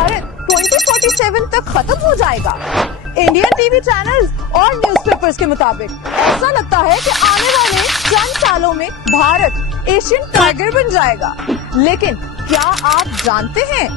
भारत 2047 तक खत्म हो जाएगा। इंडियन टीवी चैनल्स और न्यूज़पेपर्स के मुताबिक ऐसा लगता है कि आने वाले चंद सालों में भारत एशियन टाइगर बन जाएगा। लेकिन क्या आप जानते हैं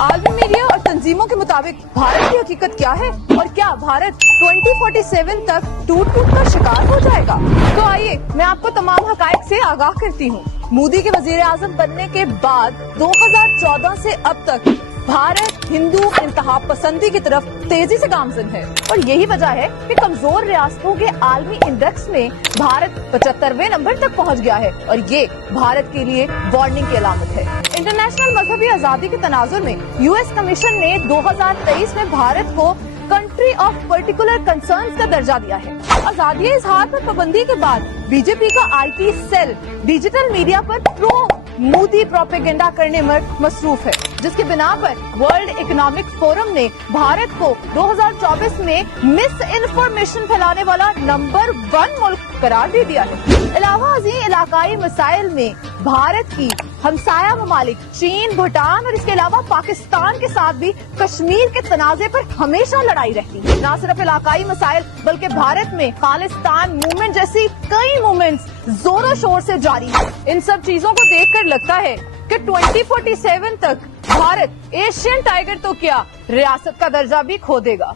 आलमी मीडिया और तंजीमों के मुताबिक भारत की हकीकत क्या है और क्या भारत 2047 तक टूट का शिकार हो जाएगा? तो आइए मैं आपको तमाम हकायक से आगाह करती हूँ। मोदी के वजीर आजम बनने के बाद 2014 से अब तक भारत हिंदू इंतहा पसंदी की तरफ तेजी से गामजन है और यही वजह है कि कमजोर रियासतों के आलमी इंडेक्स में भारत 75वें नंबर तक पहुंच गया है और ये भारत के लिए वार्निंग की अलामत है। इंटरनेशनल मजहबी आजादी के तनाजुर में यूएस कमीशन ने 2023 में भारत को कंट्री ऑफ पर्टिकुलर कंसर्न्स का दर्जा दिया है। आजादी इजहार पर पाबंदी के बाद बीजेपी का आईटी सेल डिजिटल मीडिया पर प्रो मोदी प्रोपेगेंडा करने में मसरूफ है, जिसके बिना पर वर्ल्ड इकोनॉमिक फोरम ने भारत को 2024 में मिस इन्फॉर्मेशन फैलाने वाला नंबर 1 मुल्क करार दे दिया है। अलावा अजीम इलाकाई मसाइल में भारत की हमसाया ममालिक चीन, भूटान और इसके अलावा पाकिस्तान के साथ भी कश्मीर के तनाजे पर हमेशा लड़ाई रहती है। न सिर्फ इलाकाई मसाइल बल्कि भारत में खालिस्तान मूवमेंट जैसी कई मूवमेंट्स जोरों शोर से जारी है। इन सब चीजों को देखकर लगता है कि 2047 तक भारत एशियन टाइगर तो क्या रियासत का दर्जा भी खो देगा।